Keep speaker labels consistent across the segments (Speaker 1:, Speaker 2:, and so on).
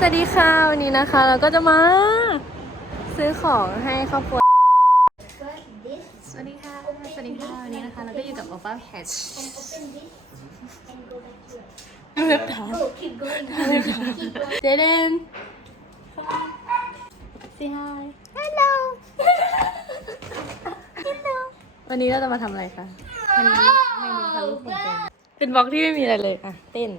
Speaker 1: วัสดีค่ะวันนี้นะคะเราก็จะมาซื้อของให้ครอบครัวสวัสดีค่ะสวัสดีค่ะวันนี้นะคะเราก็อยู่กับโอป้าแพชเล็บเท้าเจเดน say hi hello hello วันนี้เราจะมาทำอะไรคะวันนี้เมนูพารุของเป็นบล็อกที่ไม่มีอะไรเลยค่ะเต้น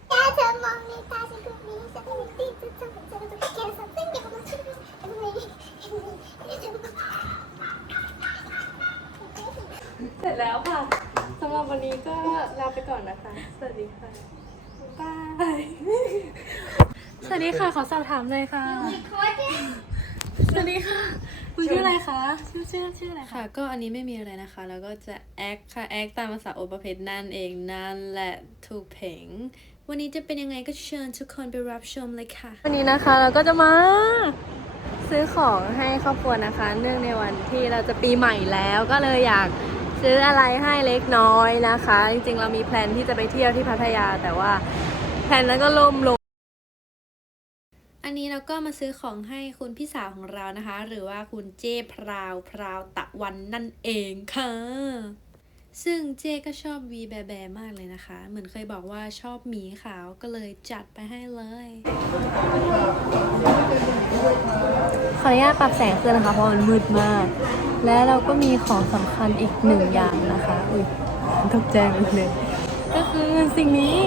Speaker 1: เสร็จแล้วค่ะสำหรับวันนี้ก็ลาไปก่อนนะคะสวัสดีค่ะบายสวัสดีค่ะขอสอบถามเลยค่ะสวัสดีค่ะคุณชื่ออะไรคะชื่ออะไรค่ะก็อันนี้ไม่มีอะไรนะคะแล้วก็จะแอคค่ะแอคตามภาษาโอปเพชรนั่นเองนั่นแหละถูกเพลงวันนี้จะเป็นยังไงก็เชิญทุกคนไปรับชมเลยค่ะวันนี้นะคะเราก็จะมาซื้อของให้ครอบครัวนะคะเนื่องในวันที่เราจะปีใหม่แล้วก็เลยอยากซื้ออะไรให้เล็กน้อยนะคะจริงๆเรามีแพลนที่จะไปเที่ยวที่พัทยาแต่ว่าแพลนนั้นก็ล่มลงอันนี้เราก็มาซื้อของให้คุณพี่สาวของเรานะคะหรือว่าคุณเจ้พราวตะวันนั่นเองค่ะซึ่งเจ้ก็ชอบวีแบมากเลยนะคะเหมือนเคยบอกว่าชอบหมีขาวก็เลยจัดไปให้เลยขออนุญาตปรับแสงขึ้นนะคะเพราะมันมืดมากและเราก็มีของสำคัญอีกหนึ่งอย่างนะคะอุ้ยตกใจเลยก็คือสิ่งนี้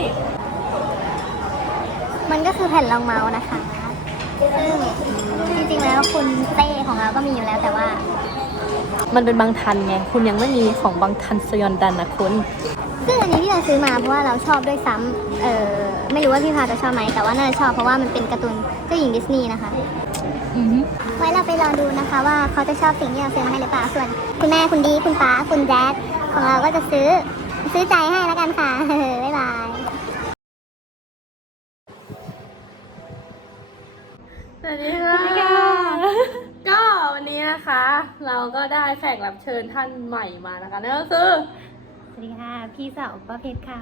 Speaker 2: มันก็คือแผ่นรองเมาส์นะคะซึ่งจริงๆแล้วคุณเต้ของเราก็มีอยู่แล้วแต่ว่า
Speaker 1: มันเป็นบางทันไงคุณยังไม่มีของบางทันสยอนดันนะคุณ
Speaker 2: ซึ่งอันนี้ที่เราซื้อมาเพราะว่าเราชอบด้วยซ้ำไม่รู้ว่าพี่พาจะชอบไหมแต่ว่าน่าจะชอบเพราะว่ามันเป็นการ์ตูนเจ้าหญิงดิสนีย์นะคะไว้เราไปรอดูนะคะว่าเขาจะชอบสิ่งที่เราซื้อมาให้หรือเปล่าส่วนคุณแม่คุณดีคุณป้าคุณแจ๊ดของเราก็จะซื้อใจให้แล้วกันค่ะบ๊ายบาย
Speaker 1: สวัสดีค่ะก็วันนี้นะคะเราก็ได้แขกรับเชิญท่านใหม่มานะคะนั่นก็คือ
Speaker 2: สวัสดีค่ะพี่สาวป้าเพชรค่ะ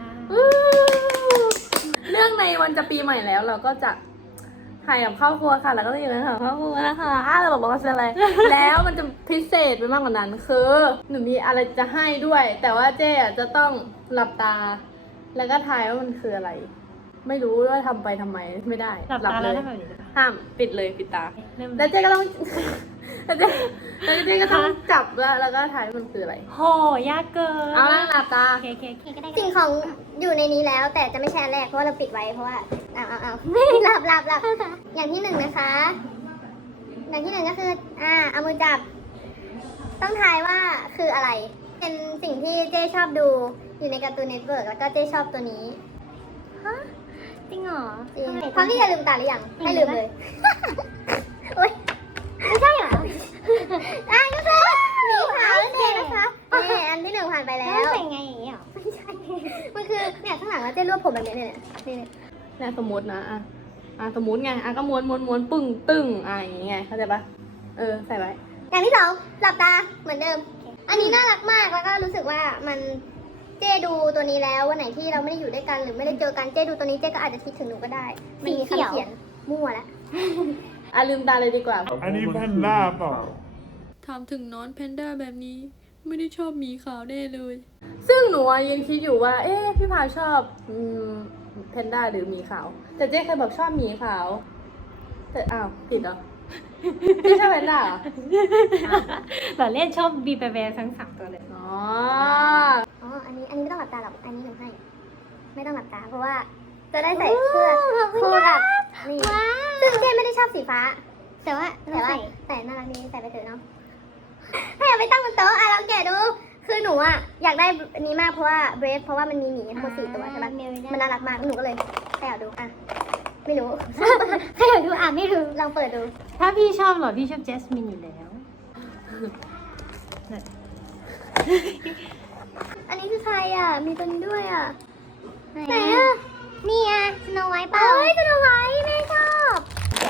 Speaker 1: เรื่องในวันจะปีใหม่แล้วเราก็จะถ่ายกับครอบครัวค่ะแล้วก็จะอยู่ในครอบครัวนะคะเราบอกว่าเป็นอะไร แล้วมันจะพิเศษไปมากกว่านั้นคือหนูมีอะไรจะให้ด้วยแต่ว่าเจ๊จะต้องหลับตาแล้วก็ทายว่ามันคืออะไรไม่รู้ว่าทำไปทำไมไม่ได้
Speaker 3: หลับตาแล้วทำแบบนี้
Speaker 1: ห้ามปิดเลยปิดตาแล้วเจ๊ก็ต้องแล้วเจ๊ก็ต้องจับแล้วก็ทายมันคืออะไร
Speaker 3: โหยากเกิน
Speaker 1: เอาละหลับตา
Speaker 3: เค
Speaker 2: สิ่งของอยู่ในนี้แล้วแต่จะไม่ใช่อันแรกเพราะว่าเราปิดไว้เพราะว่าเอาหลับอย่างที่หนึ่งนะคะอย่างที่หนึ่งก็คือเอามือจับต้องทายว่าคืออะไรเป็นสิ่งที่เจ๊ชอบดูอยู่ในการ์ตูนเน็ตเวิร์กแล้วก็เจ๊ชอบตัวนี้ฮะจริงเหรอจริงพร้อมที่จะลืมตาหรือยังให้ลืมเลยโอ๊ยไม่ใช่เหรอก็คือหมีขาวนั่นเองนะคะนี่อันที่หนึ่งผ่านไปแล้วเป็นไงอย่างนี้หรอไม่ใช่มันคือเนี่ยข้างหลังเราเจ๊รวบผมแบบนี้เนี่ย
Speaker 1: เนี่ยสมมตินะสมมติไงก็ม้วนปึ้งตึ้งอย่างงี้ไงเข้าใจปะใส่ไว้
Speaker 2: อย่างที่สองหลับตาเหมือนเดิมอันนี้น่ารักมากแล้วก็รู้สึกว่ามันเจ๊ดูตัวนี้แล้ววันไหนที่เราไม่ได้อยู่ด้วยกันหรือไม่ได้เจอกันเจ๊ดูตัวนี้เจ๊ก็อาจจะคิดถึงหนูก็ได้มีคำเขียนมั่วแล้ว
Speaker 1: ลืมตาเลยดีกว่า
Speaker 4: อันนี้แพนด้าเปล่า
Speaker 1: ถามถึงน้องแพนด้าแบบนี้ไม่ได้ชอบหมีขาวแน่เลยซึ่งหนูยืนคิดอยู่ว่าพี่พาชอบแพนด้าหรือหมีขาวแต่เจ๊เคยบอกชอบหมีขาวแต่ผิดเหรอพี่ชอบแพนด้า
Speaker 3: เราเล่นชอบบีแบทั้ง3ตัวเลย
Speaker 2: อันนี้ไม่ต้องหลับตาหรอกอันนี้หนูให้ไม่ต้องหลับตาเพราะว่าจะได้ใส่เสื้อคู่กับนี่ซึ่งเจ๊ไม่ได้ชอบสีฟ้าแต่ว่าน่ารักดีใส่ไปเถอะเนาะให้เอาไปตั้งบนโต๊ะลองแกะดูคือหนูอยากได้อันนี้มากเพราะว่าเบรฟเพราะว่ามันมีหมีทั้งหมด4ตัวใช่ปะมันน่ารักมากหนูก็เลยให้เอาดูไม่รู้ให้เอาดูไม่รู้ลองเปิดดู
Speaker 3: ถ้าพี่ชอบเหรอพี่ชอบแจสมินอยู่แล้ว
Speaker 2: อันนี้คือใครมีตัวนี้ด้วยไหนนี่สโนไวท์เปล่าสโนไวท์แม่ชอบ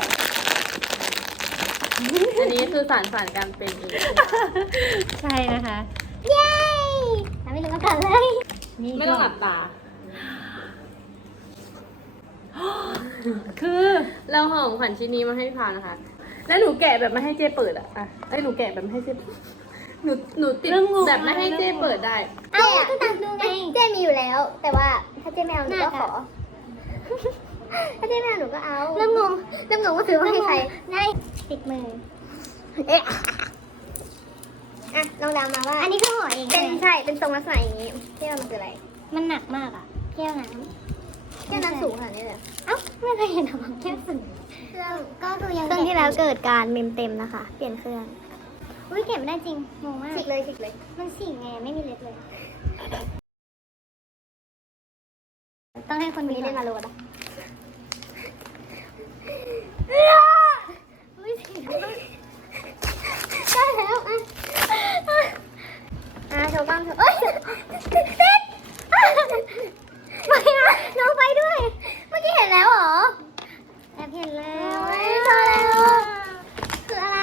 Speaker 1: อันนี้คือสารการเป็นอีก
Speaker 3: ใช่นะคะ
Speaker 2: เย้ไม่รู้มาก่อนเลย
Speaker 1: ไม่ต้องหลับตา
Speaker 3: คือ
Speaker 1: เราห่อของขวัญชิ้นนี้มาให้พี่พาวนะคะ แล้วหนูแกะแบบไม่ให้เจ๊เปิดอะหนูแกะแบบไม่ให้เจ๊หนูติดแบบไม่ให้เจ๊เปิดได้
Speaker 2: เจ๊อะเจ๊มีอยู่แล้ว แต่ว่าถ้าเจ๊ไม่เอาหนูก็ขอ ถ้าเจ๊ไม่เอาหนูก็เอาเริ่มงงว่าซื้อมาให้ใครได้ติดมือเอ๊ะอ่ะลองเดามาว่า อันนี้คือห่อเองใช่เป็นทรงลักษณะอย่างนี้เจ๊ว่ามันคืออะไร มันหนักมากอ่ะแก้วน้ำสูงขนาดนี้เลยเอ้าไม่เคยเห็นหรอแก้วสูงเครื่องก็คือยังเครื่องที่แล้วเกิดการเมมเต็มนะคะ เปลี่ยนเครื่องอุ้ยเก็บไม่ได้จริงงงมากฉีกเลยมันฉีกไงไม่มีเล็บเลย ต้องให้คนนี้เล่นมาโหลดอ่ะไม่ฉีกได้แล้วโชว์บ้างเอ้ยติดไม่อะน้องไปด้วย เมื่อกี้เห็นแล้วเหรอแอบเห็นแล้วโชว์แล้วคืออะไร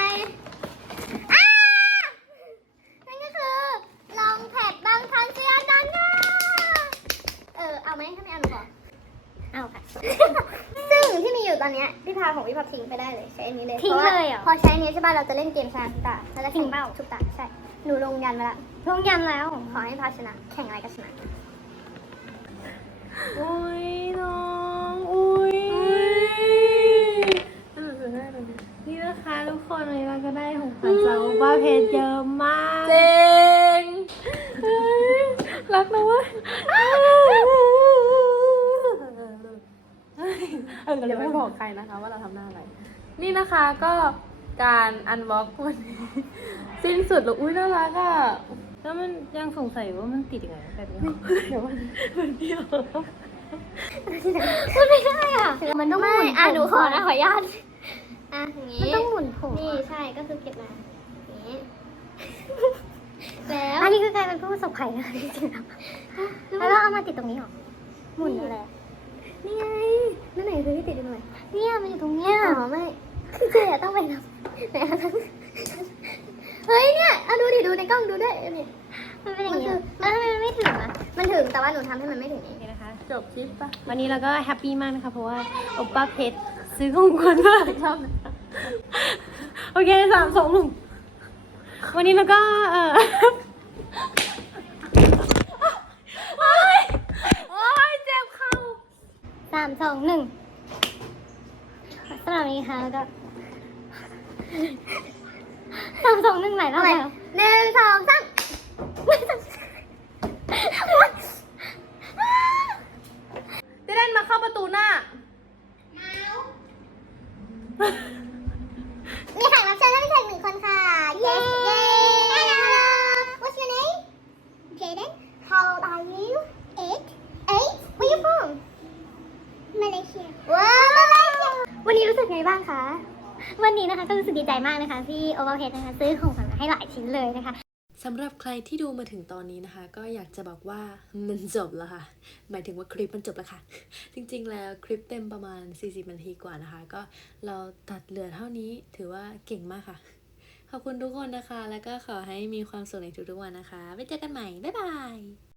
Speaker 2: นั่นก็คือลองแผดบางทันเซียนดันน่าเอาไหมถ้าไม่เอาหนูขอเอาค่ะ ซึ่งที่มีอยู่ตอนเนี้ยพี่พาของพี่พาทิ้งไปได้เลยใช้อันนี้เลยทิ้งเลยเหรอพอใช้อันนี้ใช่ป่ะเราจะเล่นเกมชนะทุกตาเราจะทิ้งเป้าทุกตาใช่หนูลงยันไปละลงยันแล้วขอให้พาชนะแข่งอะไรก็ชนะ
Speaker 1: อุ้ยน้องอุ้ย
Speaker 3: นี่นะคะทุกคนวันนี้เราก็ได้ของขวัญจากโอป้าเพจเยอะมาก
Speaker 1: เจ๋งรักนะเว้ยเดี๋ยวไม่บอกใครนะคะว่าเราทำหน้าอะไร นี่นะคะก็การอันบ็อกวันนี้สิ้นสุดแล้วอุ้ยน่ารักอ่ะ
Speaker 3: แล้วมันยังสงสัยว่ามันติดยังไงแบบนี้
Speaker 1: เดี๋ยวมันเดียว
Speaker 2: มันไม่ได้อ่ะมันต้องหมุนหนูขอนะขออนุญาตอย่างนี้มันต้องหมุนผมนี่ใช่ก็คือเก็บมาอย่างนี้แล้วอันนี้คือกลายเป็นผู้ประสบภัยนะจริงๆแล้วเราเอามาติดตรงนี้หรอหมุนอะไรนี่ไงนั่นไหนคือที่ติดอยู่ตรงไหนเนี่ยมันอยู่ตรงเนี้ยอ๋อไม่คือเจ๊ต้องไปนับไหนเฮ้ยเนี่ยดูดิดูในกล้องดูด้วยเนี่ยมันเป็นอย่างนี้แล้วทำไมมันไม่ถึงอ่ะมันถึงแต่ว่าหนูทำให้มันไม่ถึงเอง
Speaker 3: นี่นะคะ
Speaker 1: จบคลิปปะ
Speaker 3: วันนี้เราก็แฮปปี้มากนะคะเพราะว่าโอป้าเพจซื้อของขวัญมาก
Speaker 1: ชอบนะ
Speaker 3: โอเค3 2 1วันนี้เราก็
Speaker 1: โอ๊ยเจ็บเข่า
Speaker 2: 3 2 1สำหรับวันนี้ค่ะแล้วก็3 2 1หลายรอบแล้ว1 2 3
Speaker 1: จะเล่นมาเข้าประตูหน้า
Speaker 2: มีแขกรับเชิญและมีแขก1 คนค่ะ เย้ Hello What's your name Jaden How old are you 8 Where you from Malaysia ว้าว Malaysia วันนี้รู้สึกไงบ้างคะ วันนี้นะคะก็รู้สึกดีใจมากนะคะที่โอเวอร์เพจนะคะซื้อของขวัญมาให้หลายชิ้นเลยนะคะ
Speaker 4: สำหรับใครที่ดูมาถึงตอนนี้นะคะ ก็อยากจะบอกว่ามันจบแล้วค่ะ หมายถึงว่าคลิปมันจบแล้วค่ะ จริงๆแล้วคลิปเต็มประมาณ40นาทีกว่านะคะ ก็เราตัดเหลือเท่านี้ถือว่าเก่งมากค่ะ ขอบคุณทุกคนนะคะ แล้วก็ขอให้มีความสุขในทุกๆวันนะคะไว้เจอกันใหม่บ๊ายบาย